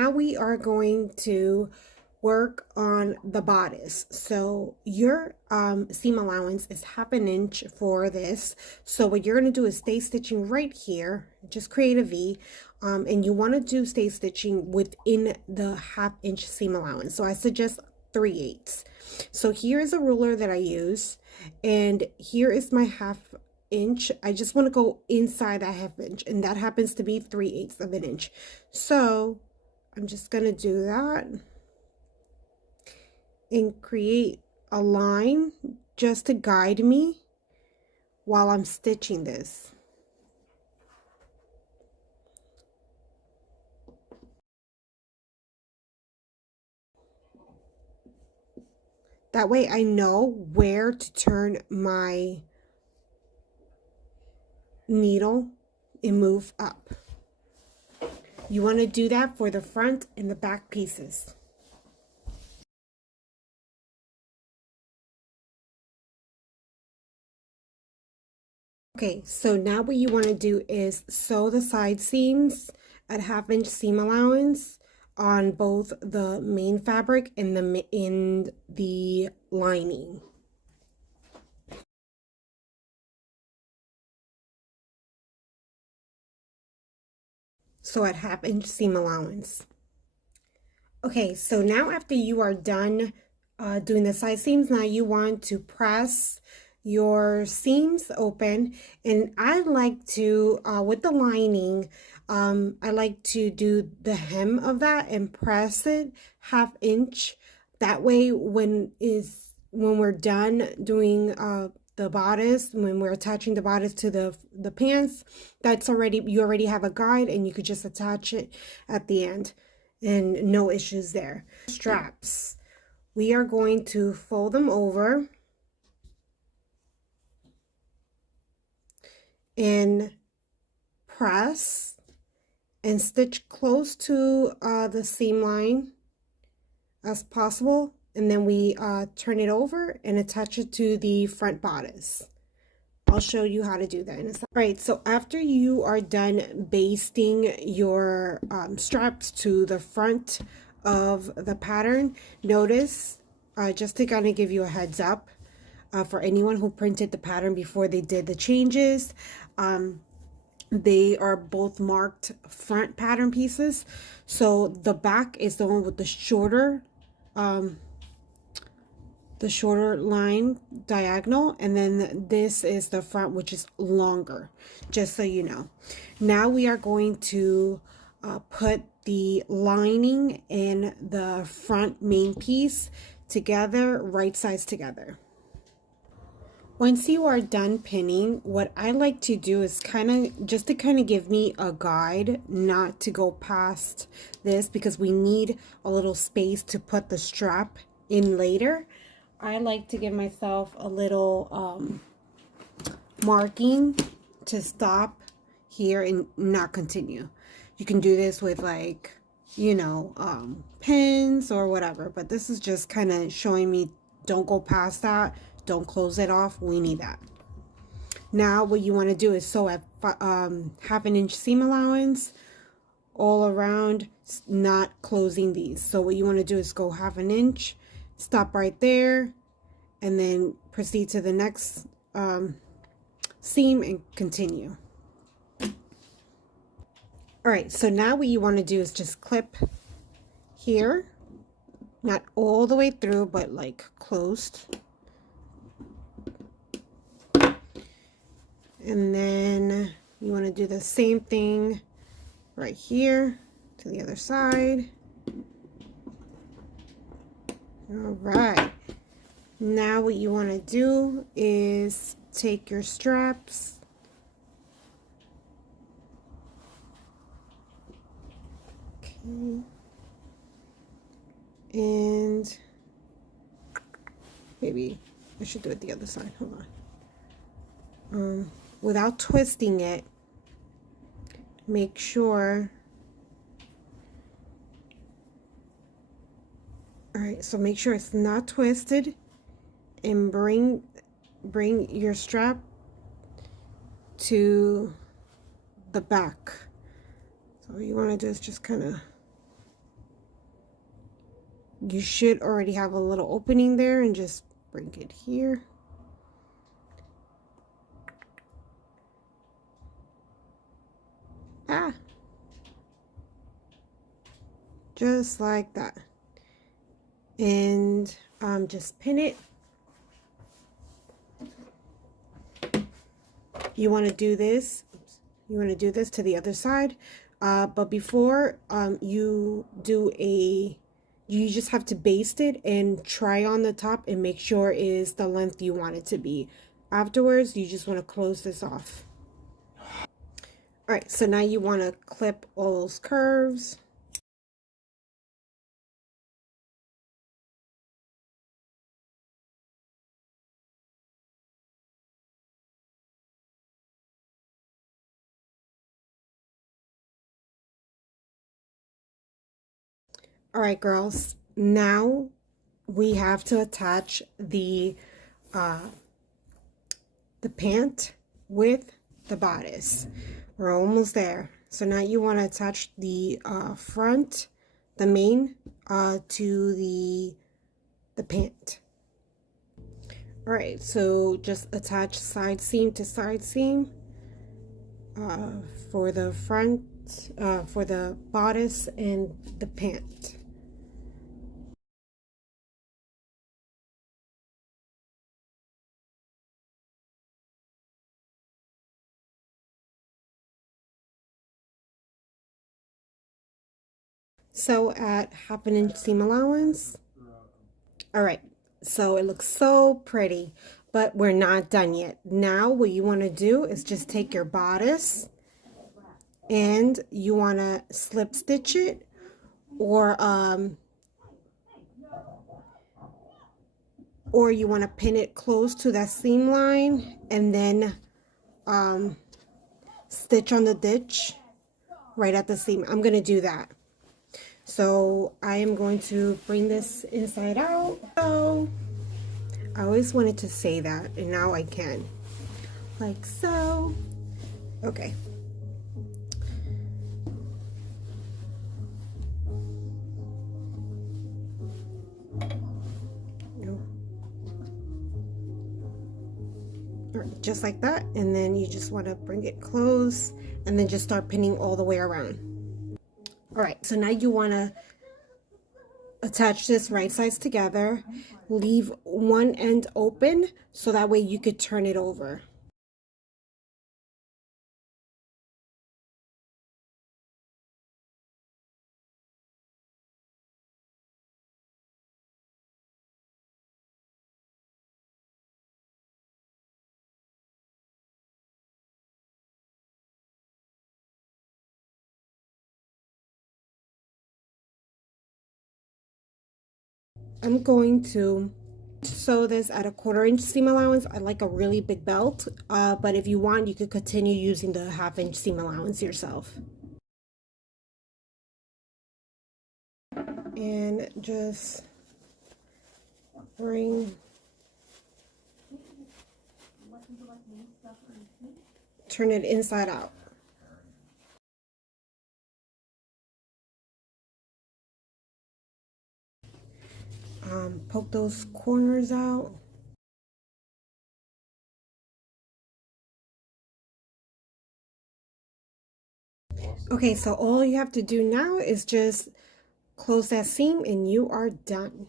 Now we are going to work on the bodice. So your seam allowance is 1/2 inch for this. So what you're going to do is stay stitching right here, just create a V, and you want to do stay stitching within the 1/2 inch seam allowance. So I suggest 3/8. So here is a ruler that I use, and here is my 1/2 inch. I just want to go inside that 1/2 inch, and that happens to be 3/8 of an inch. So I'm just going to do that and create a line just to guide me while I'm stitching this. That way I know where to turn my needle and move up. You want to do that for the front and the back pieces. Okay, so now what you want to do is sew the side seams at 1/2 inch seam allowance on both the main fabric and the lining. So at 1/2 inch seam allowance. Okay, so now after you are done doing the side seams, now you want to press your seams open, and I like to with the lining, I like to do the hem of that and press it 1/2 inch. That way when we're done doing the bodice, when we're attaching the bodice to the pants, you already have a guide, and you could just attach it at the end and no issues there. Straps, we are going to fold them over and press and stitch close to the seam line as possible, and then we turn it over and attach it to the front bodice. I'll show you how to do that in a second. All right, so after you are done basting your straps to the front of the pattern, notice, just to kind of give you a heads up, for anyone who printed the pattern before they did the changes, they are both marked front pattern pieces. So the back is the one with the shorter line diagonal, and then this is the front, which is longer, just so you know. Now we are going to put the lining and the front main piece together, right sides together. Once you are done pinning, what I like to do is just to give me a guide not to go past this, because we need a little space to put the strap in later. I like to give myself a little marking to stop here and not continue. You can do this with, like, you know, pins or whatever, but this is just kind of showing me don't go past that, don't close it off. We need that. Now what you want to do is sew at 1/2 inch seam allowance all around, not closing these. So what you want to do is go 1/2 inch, stop right there, and then proceed to the next seam and continue. All right, so now what you want to do is just clip here, not all the way through, but like closed. And then you want to do the same thing right here to the other side. All right. Now what you want to do is take your straps and maybe I should do it the other side. Hold on. Without twisting it, make sure. All right, so make sure it's not twisted, and bring your strap to the back. So what you want to do is just kind of You should already have a little opening there, and just bring it here. Ah, just like that. And just pin it. You want to do this. You want to do this to the other side. But before you do you just have to baste it and try on the top and make sure it is the length you want it to be. Afterwards, you just want to close this off. All right, so now you want to clip all those curves. All right, girls, now we have to attach the pant with the bodice. We're almost there. So now you want to attach the front, the main, to the pant. All right, so just attach side seam to side seam for the front, for the bodice and the pant. So at 1/2 inch seam allowance. All right, so it looks so pretty, but we're not done yet. Now what you want to do is just take your bodice and you want to slip stitch it, or you want to pin it close to that seam line and then stitch on the ditch right at the seam. I'm going to do that. So I am going to bring this inside out. So I always wanted to say that, and now I can. Like so. Okay. Just like that, and then you just want to bring it close and then just start pinning all the way around. All right, so now you want to attach this right sides together, leave one end open so that way you could turn it over. I'm going to sew this at a 1/4 inch seam allowance. I like a really big belt, but if you want, you could continue using the 1/2 inch seam allowance yourself. And just turn it inside out. Poke those corners out. Okay, so all you have to do now is just close that seam and you are done.